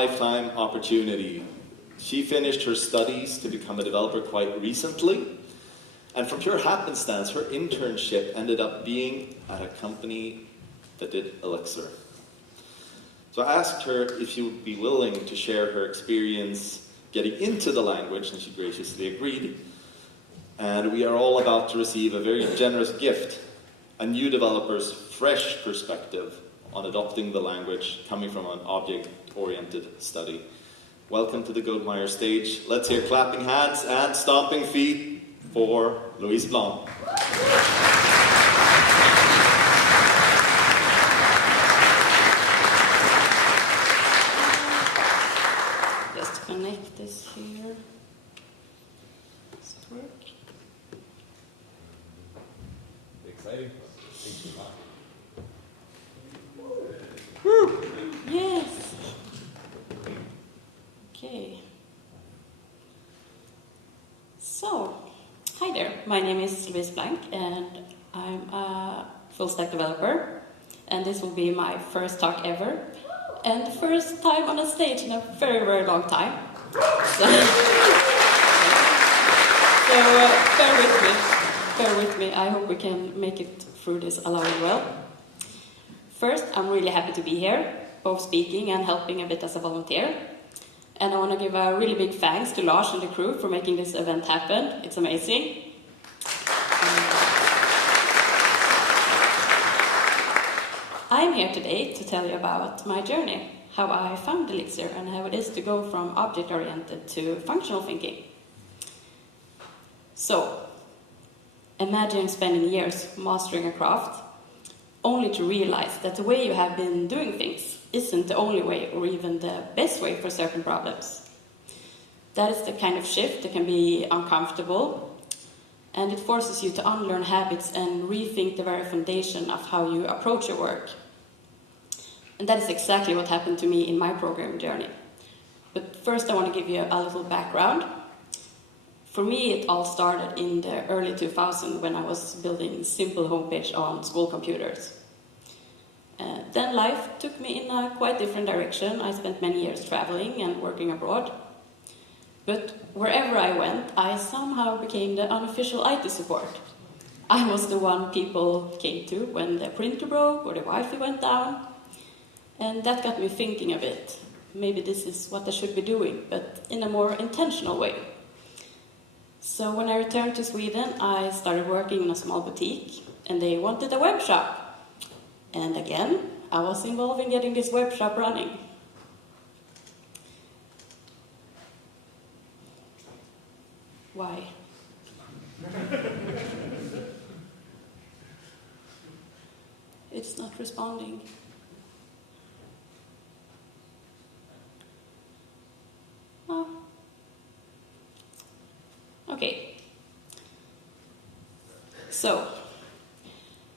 lifetime opportunity. She finished her studies to become a developer quite recently, and from pure happenstance, her internship ended up being at a company that did Elixir. So I asked her if she would be willing to share her experience getting into the language, and she graciously agreed. And we are all about to receive a very generous gift, a new developer's fresh perspective on adopting the language coming from an object-oriented study. Welcome to the Goldmeyer stage. Let's hear clapping hands and stomping feet for Louise Blanc. Just connect this here. Does it work? Exciting. Thank you. Woo! Yes. Okay. So, hi there. My name is Louise Blanc, and I'm a full-stack developer. And this will be my first talk ever, and the first time on a stage in a very, very long time. So bear with me. I hope we can make it through this alive and well. First, I'm really happy to be here, both speaking and helping a bit as a volunteer. And I want to give a really big thanks to Lars and the crew for making this event happen. It's amazing. I'm here today to tell you about my journey, how I found Elixir and how it is to go from object-oriented to functional thinking. So, imagine spending years mastering a craft, only to realize that the way you have been doing things isn't the only way or even the best way for certain problems. That is the kind of shift that can be uncomfortable, and it forces you to unlearn habits and rethink the very foundation of how you approach your work. And that is exactly what happened to me in my programming journey. But first I want to give you a little background. For me, it all started in the early 2000s when I was building simple homepage on school computers. Then life took me in a quite different direction. I spent many years traveling and working abroad. But wherever I went, I somehow became the unofficial IT support. I was the one people came to when the printer broke or the Wi-Fi went down. And that got me thinking a bit. Maybe this is what I should be doing, but in a more intentional way. So when I returned to Sweden, I started working in a small boutique, and they wanted a web shop. And again, I was involved in getting this web shop running. Why? It's not responding. Oh. Okay. So,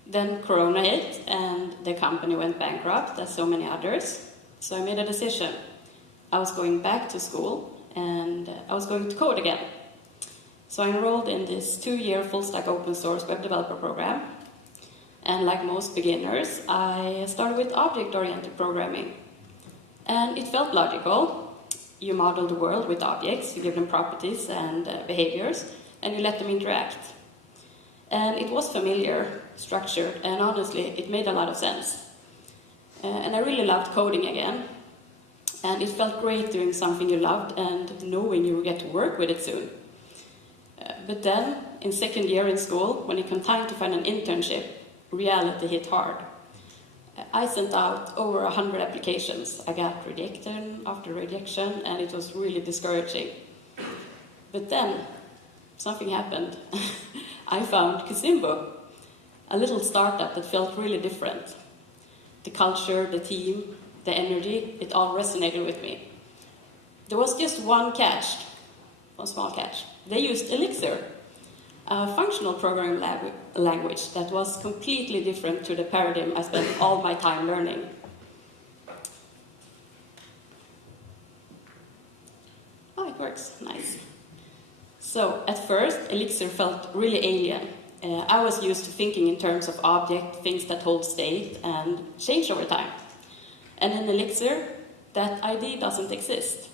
then Corona hit and the company went bankrupt, as so many others. So I made a decision. I was going back to school and I was going to code again. So I enrolled in this 2-year full-stack open source web developer program. And like most beginners, I started with object-oriented programming. And it felt logical. You model the world with objects, you give them properties and behaviors, and you let them interact. And it was familiar, structured, and honestly, it made a lot of sense. And I really loved coding again. And it felt great doing something you loved and knowing you would get to work with it soon. But then, in second year in school, when it came time to find an internship, reality hit hard. I sent out over 100 applications. I got rejection after rejection, and it was really discouraging. But then, something happened. I found Kizimbo, a little startup that felt really different. The culture, the team, the energy, it all resonated with me. There was just one small catch. They used Elixir, a functional programming language that was completely different to the paradigm I spent all my time learning. Oh, it works. Nice. So, at first, Elixir felt really alien. I was used to thinking in terms of object, things that hold state and change over time. And in Elixir, that ID doesn't exist.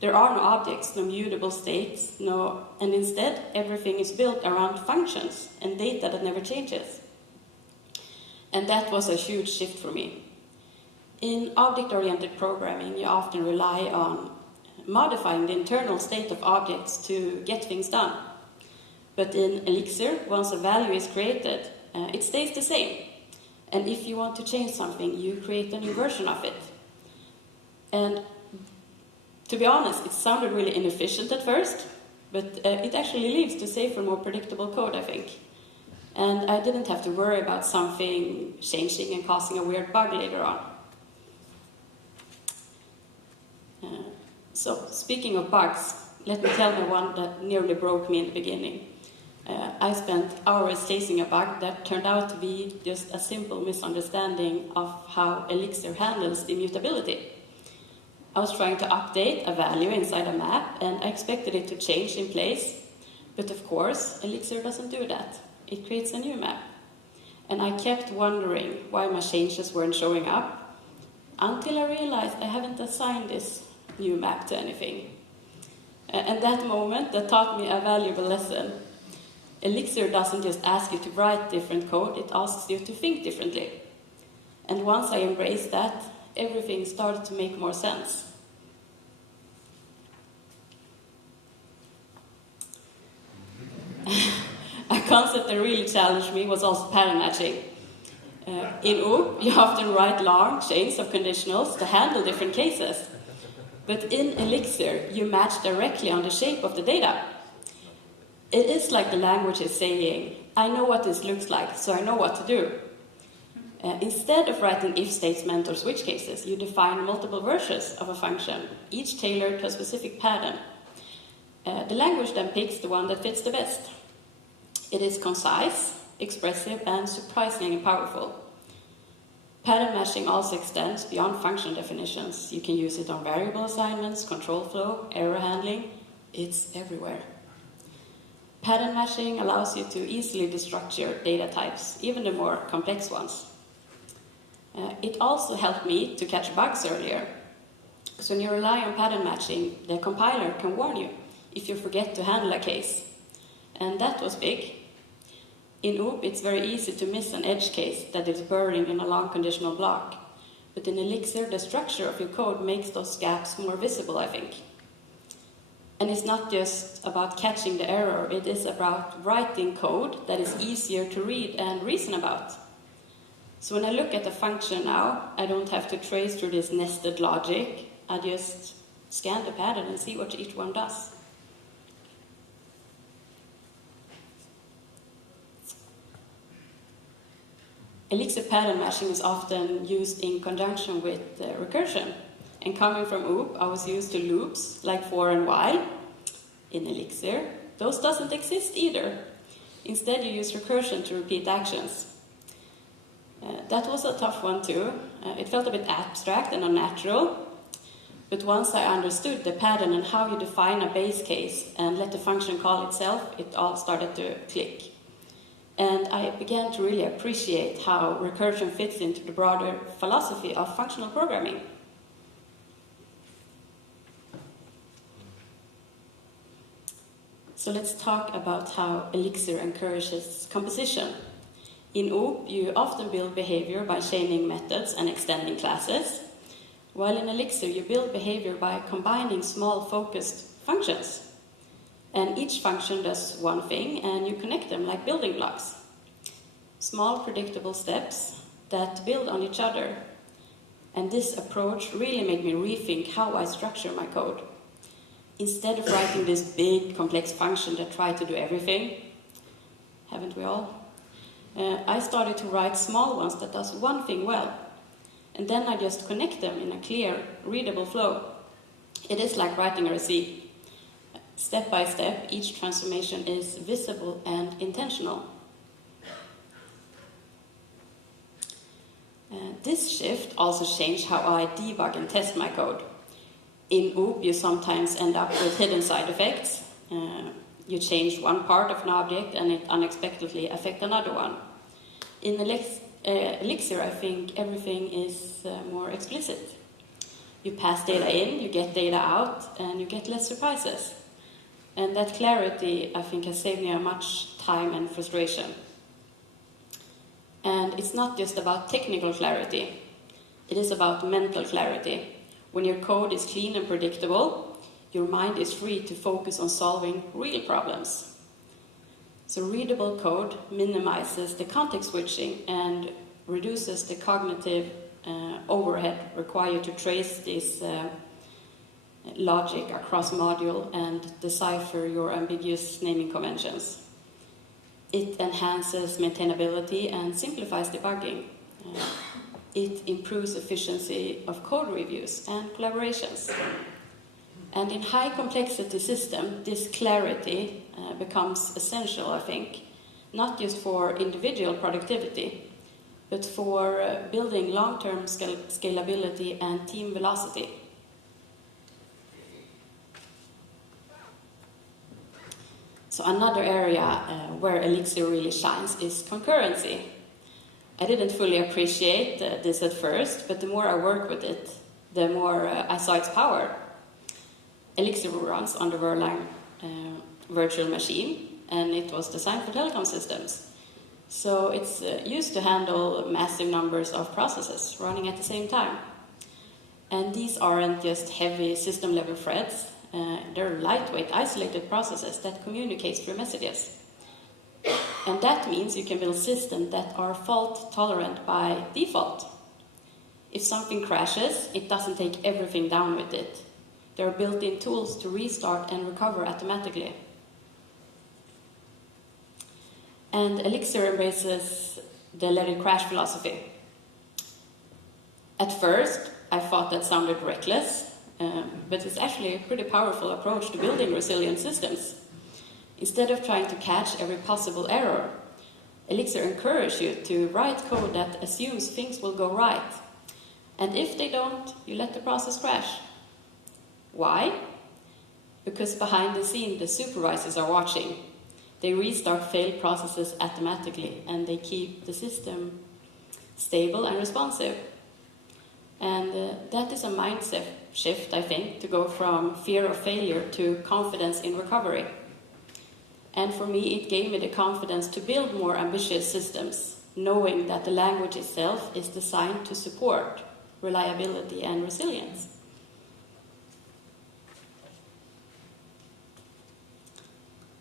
There are no objects, no mutable states, and instead everything is built around functions and data that never changes. And that was a huge shift for me. In object-oriented programming, you often rely on modifying the internal state of objects to get things done. But in Elixir, once a value is created, it stays the same. And if you want to change something, you create a new version of it. And to be honest, it sounded really inefficient at first, but it actually leads to safer, more predictable code, I think. And I didn't have to worry about something changing and causing a weird bug later on. So, speaking of bugs, let me tell you one that nearly broke me in the beginning. I spent hours chasing a bug that turned out to be just a simple misunderstanding of how Elixir handles immutability. I was trying to update a value inside a map, and I expected it to change in place. But of course, Elixir doesn't do that. It creates a new map. And I kept wondering why my changes weren't showing up, until I realized I haven't assigned this new map to anything. And that moment, that taught me a valuable lesson. Elixir doesn't just ask you to write different code, it asks you to think differently. And once I embraced that, everything started to make more sense. A concept that really challenged me was also pattern matching. In OOP, you often write long chains of conditionals to handle different cases. But in Elixir, you match directly on the shape of the data. It is like the language is saying, I know what this looks like, so I know what to do. Instead of writing if statement or switch cases, you define multiple versions of a function, each tailored to a specific pattern. The language then picks the one that fits the best. It is concise, expressive, and surprisingly powerful. Pattern matching also extends beyond function definitions. You can use it on variable assignments, control flow, error handling. It's everywhere. Pattern matching allows you to easily destructure data types, even the more complex ones. It also helped me to catch bugs earlier. So when you rely on pattern matching, the compiler can warn you if you forget to handle a case. And that was big. In OOP, it's very easy to miss an edge case that is buried in a long conditional block. But in Elixir, the structure of your code makes those gaps more visible, I think. And it's not just about catching the error, it is about writing code that is easier to read and reason about. So when I look at a function now, I don't have to trace through this nested logic. I just scan the pattern and see what each one does. Elixir pattern matching is often used in conjunction with recursion. And coming from OOP, I was used to loops like for and while. In Elixir, those doesn't exist either. Instead, you use recursion to repeat actions. That was a tough one too. It felt a bit abstract and unnatural. But once I understood the pattern and how you define a base case and let the function call itself, it all started to click. And I began to really appreciate how recursion fits into the broader philosophy of functional programming. So let's talk about how Elixir encourages composition. In OOP, you often build behavior by chaining methods and extending classes, while in Elixir, you build behavior by combining small focused functions. And each function does one thing, and you connect them like building blocks. Small, predictable steps that build on each other. And this approach really made me rethink how I structure my code. Instead of writing this big, complex function that tries to do everything, haven't we all? I started to write small ones that does one thing well. And then I just connect them in a clear, readable flow. It is like writing a receipt. Step by step, each transformation is visible and intentional. This shift also changed how I debug and test my code. In OOP, you sometimes end up with hidden side effects. You change one part of an object and it unexpectedly affects another one. In Elixir, I think everything is more explicit. You pass data in, you get data out, and you get less surprises. And that clarity, I think, has saved me much time and frustration. And it's not just about technical clarity. It is about mental clarity. When your code is clean and predictable, your mind is free to focus on solving real problems. So readable code minimizes the context switching and reduces the cognitive overhead required to trace this logic across module and decipher your ambiguous naming conventions. It enhances maintainability and simplifies debugging. It improves efficiency of code reviews and collaborations. And in high complexity system, this clarity becomes essential, I think, not just for individual productivity, but for building long-term scalability and team velocity. So another area where Elixir really shines is concurrency. I didn't fully appreciate this at first, but the more I worked with it, the more I saw its power. Elixir runs on the Erlang virtual machine, and it was designed for telecom systems. So it's used to handle massive numbers of processes running at the same time. And these aren't just heavy system-level threads. They're lightweight, isolated processes that communicate through messages. And that means you can build systems that are fault-tolerant by default. If something crashes, it doesn't take everything down with it. There are built-in tools to restart and recover automatically. And Elixir embraces the let it crash philosophy. At first, I thought that sounded reckless, but it's actually a pretty powerful approach to building resilient systems. Instead of trying to catch every possible error, Elixir encourages you to write code that assumes things will go right. And if they don't, you let the process crash. Why? Because behind the scene, the supervisors are watching. They restart failed processes automatically, and they keep the system stable and responsive. And that is a mindset shift, I think, to go from fear of failure to confidence in recovery. And for me, it gave me the confidence to build more ambitious systems, knowing that the language itself is designed to support reliability and resilience.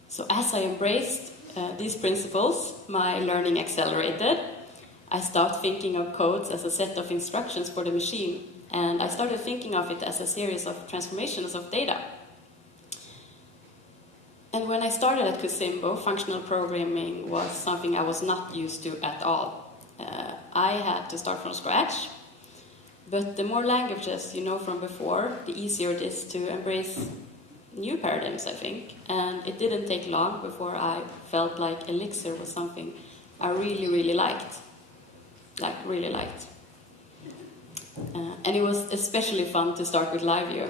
So as I embraced these principles, my learning accelerated. I started thinking of codes as a set of instructions for the machine, and I started thinking of it as a series of transformations of data. And when I started at Cusimbo, functional programming was something I was not used to at all. I had to start from scratch, but the more languages you know from before, the easier it is to embrace new paradigms, I think. And it didn't take long before I felt like Elixir was something I really liked. And it was especially fun to start with LiveView.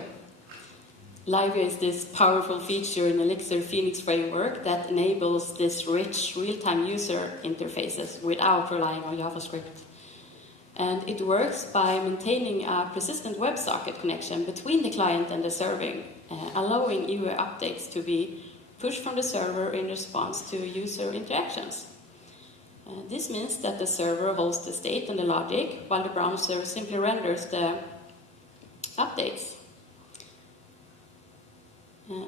LiveView is this powerful feature in Elixir Phoenix framework that enables this rich real-time user interfaces without relying on JavaScript. And it works by maintaining a persistent WebSocket connection between the client and the serving, allowing UI updates to be pushed from the server in response to user interactions. This means that the server holds the state and the logic, while the browser simply renders the updates.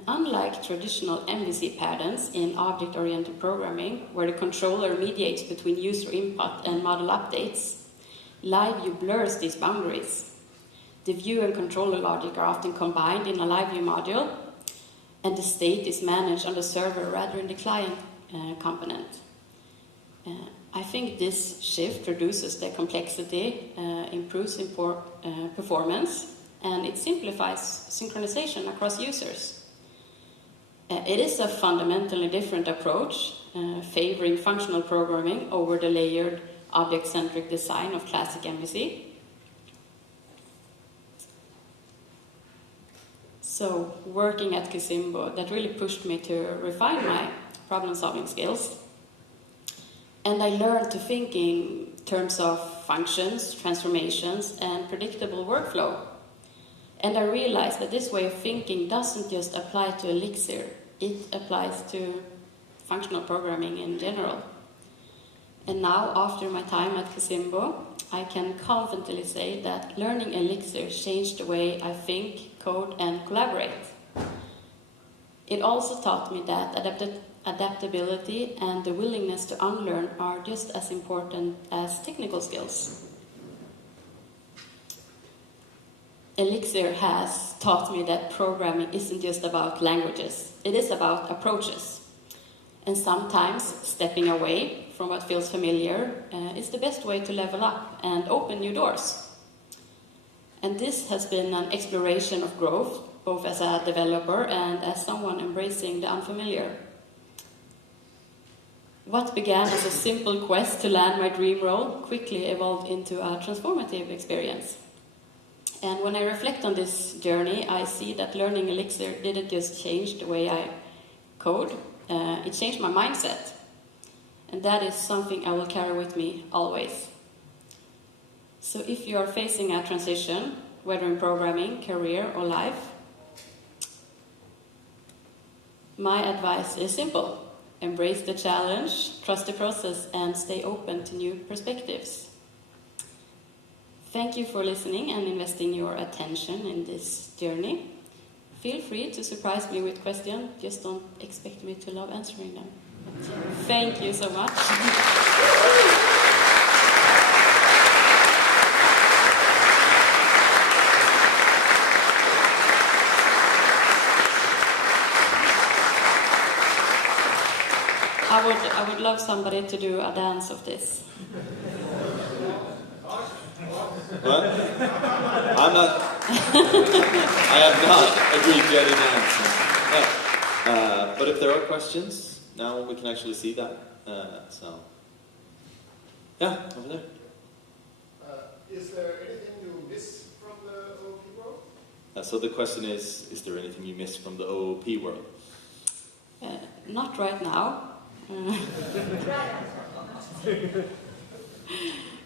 Unlike traditional MVC patterns in object-oriented programming, where the controller mediates between user input and model updates, LiveView blurs these boundaries. The view and controller logic are often combined in a LiveView module, and the state is managed on the server rather than the client component. I think this shift reduces the complexity, improves performance, and it simplifies synchronization across users. It is a fundamentally different approach, favoring functional programming over the layered object-centric design of classic MVC. So, working at Cusimbo, that really pushed me to refine my problem-solving skills. And I learned to think in terms of functions, transformations, and predictable workflow. And I realized that this way of thinking doesn't just apply to Elixir, it applies to functional programming in general. And now, after my time at Cosimbo, I can confidently say that learning Elixir changed the way I think, code, and collaborate. It also taught me that adaptability and the willingness to unlearn are just as important as technical skills. Elixir has taught me that programming isn't just about languages, it is about approaches. And sometimes stepping away from what feels familiar is the best way to level up and open new doors. And this has been an exploration of growth, both as a developer and as someone embracing the unfamiliar. What began as a simple quest to land my dream role quickly evolved into a transformative experience. And when I reflect on this journey, I see that learning Elixir didn't just change the way I code, it changed my mindset. And that is something I will carry with me always. So if you are facing a transition, whether in programming, career, or life, my advice is simple. Embrace the challenge, trust the process, and stay open to new perspectives. Thank you for listening and investing your attention in this journey. Feel free to surprise me with questions, just don't expect me to love answering them. Thank you so much. I would love somebody to do a dance of this. What? I have not agreed to any dance. But if there are questions, now we can actually see that. Yeah, over there. Is there anything you miss from the OOP world? So the question is there anything you miss from the OOP world? Not right now.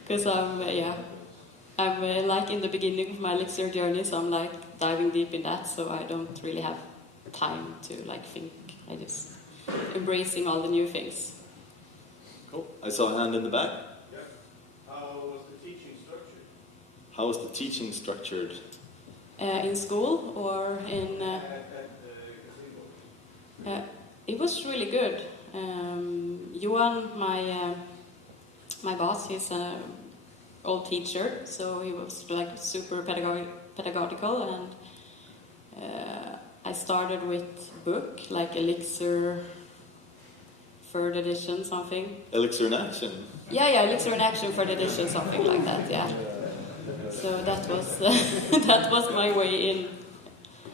Because I'm like in the beginning of my Elixir journey, so I'm like diving deep in that, so I don't really have time to like think. I just embracing all the new things. Cool. I saw a hand in the back. Yeah. How was the teaching structured? How was the teaching structured? In school or in... it was really good. Johan, my boss, he's an old teacher, so he was like super pedagogical, and I started with book like Elixir, third edition, something. Elixir in Action. Yeah, Elixir in Action, third edition, something like that. Yeah. So that was that was my way in.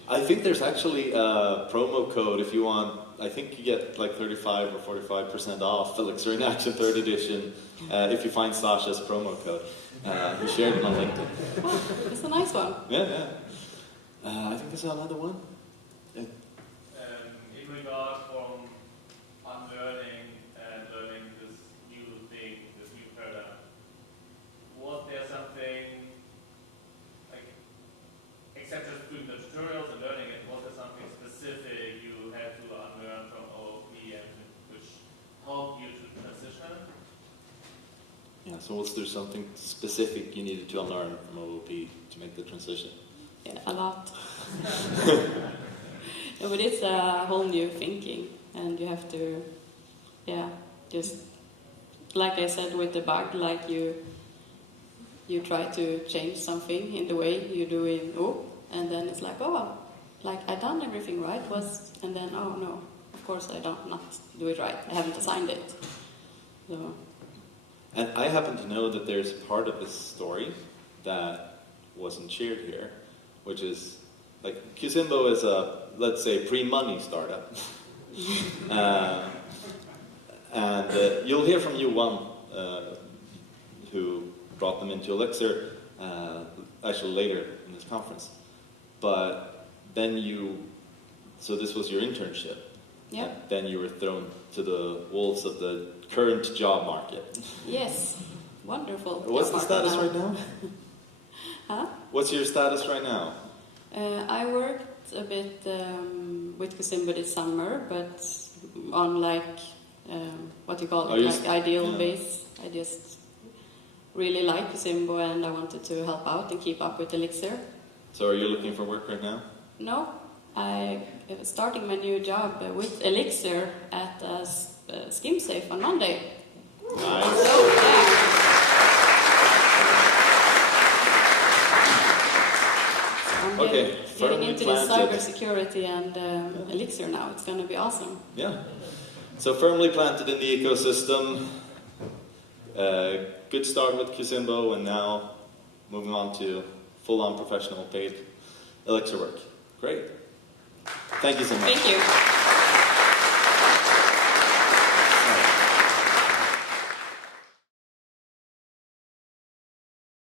I think there's actually a promo code if you want. I think you get like 35 or 45% off Elixir in Action 3rd edition if you find Sasha's promo code. He shared it on LinkedIn. Oh, it's a nice one. Yeah. I think there's another one. In regard from unlearning and learning this new thing, this new paradigm, was there something, like, except just doing the tutorials and learning it, was there something specific you had to unlearn from OOP and which helped you to transition? Yeah, so was there something specific you needed to unlearn from OOP to make the transition? Yeah, a lot. No, but it's a whole new thinking, and you have to, just like I said with the bug, like you try to change something in the way you do in OOP, and then it's like, oh, like I done everything right, and then oh no, of course I don't not do it right. I haven't assigned it. So. And I happen to know that there's part of this story that wasn't shared here, which is like Cosimbo is a, let's say, pre-money startup. And you'll hear from Johan, who brought them into Elixir, actually later in this conference. But then so this was your internship. Yeah. Then you were thrown to the wolves of the current job market. Yes, wonderful. What's the status right now? Huh? What's your status right now? I worked a bit with Kusimbo this summer, but on like what you call it, like ideal base. I just really like Kusimbo, and I wanted to help out and keep up with Elixir. So are you looking for work right now? No, I starting my new job with Elixir at SkimSafe on Monday. Nice. So, yeah. I'm getting into this cybersecurity and Elixir now. It's going to be awesome. Yeah. So firmly planted in the ecosystem. Good start with Kusimbo, and now moving on to full-on professional paid Elixir work. Great. Thank you so much. Thank you.